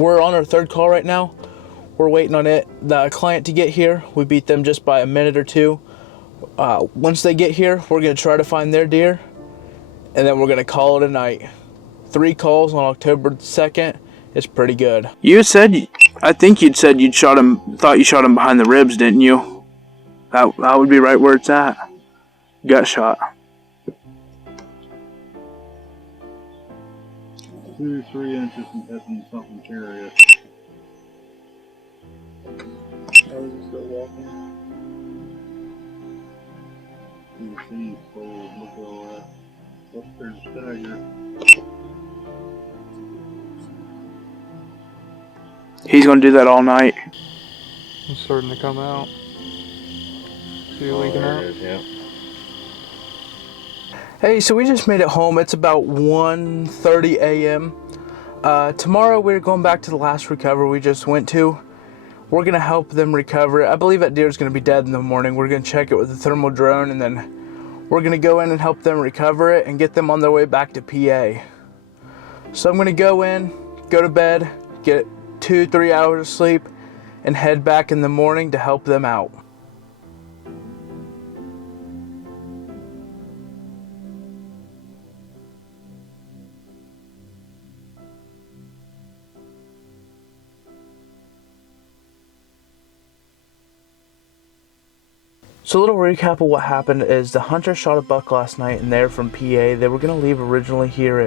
We're on our third call right now. We're waiting on the client to get here. We beat them just by a minute or two. Once they get here, we're gonna try to find their deer, and then we're gonna call it a night. 3 calls on October 2nd. It's pretty good. You said, I think you'd said you'd shot him, thought you shot him behind the ribs, didn't you? That would be right where it's at. Gut shot. 2 or 3 inches and hitting something curious. How is he still walking? You see he's cold. Look at all that. Look, there's a stagger. He's gonna do that all night. It's starting to come out. See it leaking out? Yeah. Hey, so we just made it home. It's about 1:30 a.m. Tomorrow we're going back to the last recovery we just went to. We're gonna help them recover it. I believe that deer is gonna be dead in the morning. We're gonna check it with a thermal drone, and then we're gonna go in and help them recover it and get them on their way back to PA. So I'm gonna go in, go to bed, get 2-3 hours of sleep, and head back in the morning to help them out. So a little recap of what happened is the hunter shot a buck last night, and they're from PA. They were going to leave originally here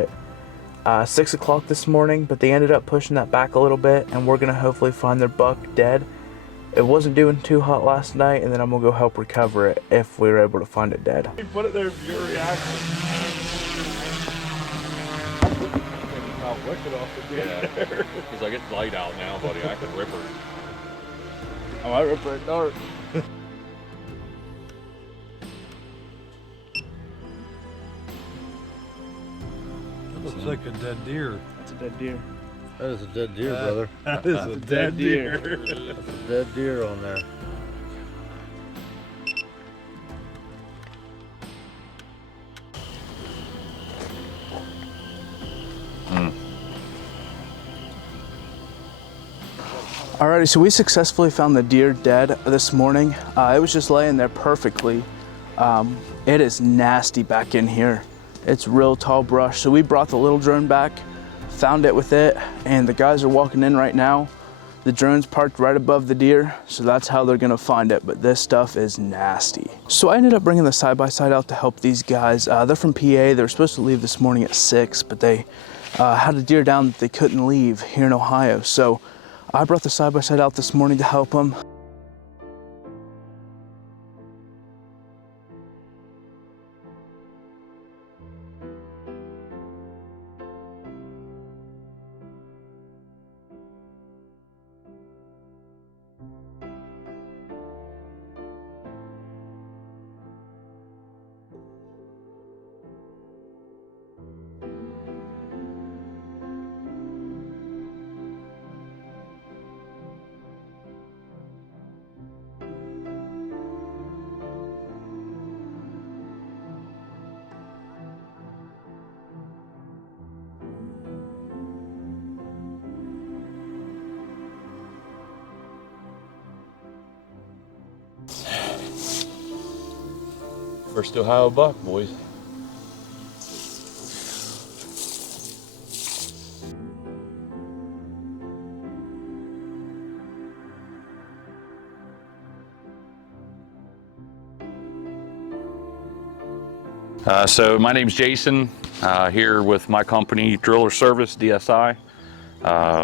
at 6 o'clock this morning, but they ended up pushing that back a little bit, and we're going to hopefully find their buck dead. It wasn't doing too hot last night, and then I'm going to go help recover it if we were able to find it dead. You put it there for your reaction. I'll lick it off the deer. Because I get light out now, buddy. I can rip her. Oh, I rip her at dark. Looks like a dead deer. That's a dead deer. That is a dead deer, brother. That is a dead deer. That's a dead deer on there. Alrighty, so we successfully found the deer dead this morning. It was just laying there perfectly. It is nasty back in here. It's real tall brush. So we brought the little drone back, found it with it, and the guys are walking in right now. The drone's parked right above the deer, so that's how they're gonna find it, but this stuff is nasty. So I ended up bringing the side-by-side out to help these guys. They're from PA. They were supposed to leave this morning at 6, but they had a deer down that they couldn't leave here in Ohio. So I brought the side-by-side out this morning to help them. First Ohio buck, boys. So my name's Jason, here with my company, Driller Service, DSI.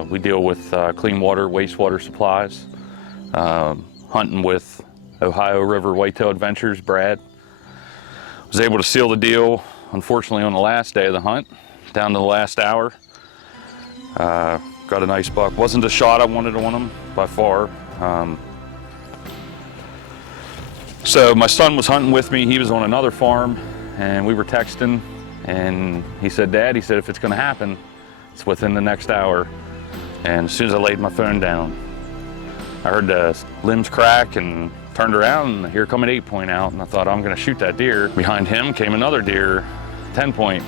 We deal with clean water, wastewater supplies, hunting with Ohio River Whitetail Adventures, Brad. Was able to seal the deal, unfortunately, on the last day of the hunt, down to the last hour. Got a nice buck. Wasn't the shot I wanted on him by far. So my son was hunting with me. He was on another farm, and we were texting, and he said, "Dad," he said, "if it's gonna happen, it's within the next hour." And as soon as I laid my phone down, I heard the limbs crack and turned around, and here come an 8-point out, and I thought, I'm gonna shoot that deer. Behind him came another deer, 10-point.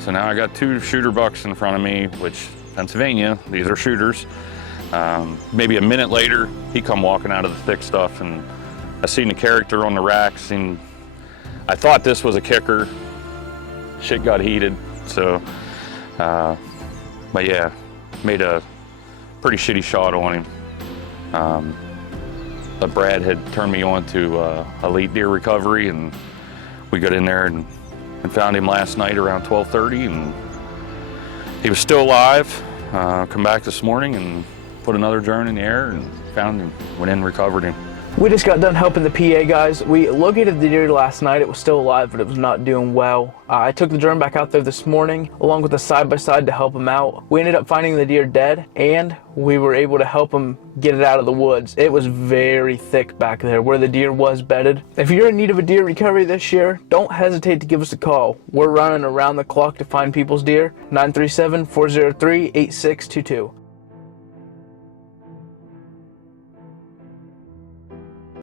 So now I got 2 shooter bucks in front of me, which Pennsylvania. These are shooters. Maybe a minute later, he come walking out of the thick stuff, and I seen the character on the racks, and I thought this was a kicker. Shit got heated, so, but yeah, made a pretty shitty shot on him. But Brad had turned me on to elite deer recovery, and we got in there and found him last night around 12:30, and he was still alive. Come back this morning and put another drone in the air and found him, went in and recovered him. We just got done helping the PA guys. We located the deer last night. It was still alive, but it was not doing well. I took the drone back out there this morning, along with the side-by-side to help him out. We ended up finding the deer dead, and we were able to help him get it out of the woods. It was very thick back there where the deer was bedded. If you're in need of a deer recovery this year, don't hesitate to give us a call. We're running around the clock to find people's deer. 937-403-8622.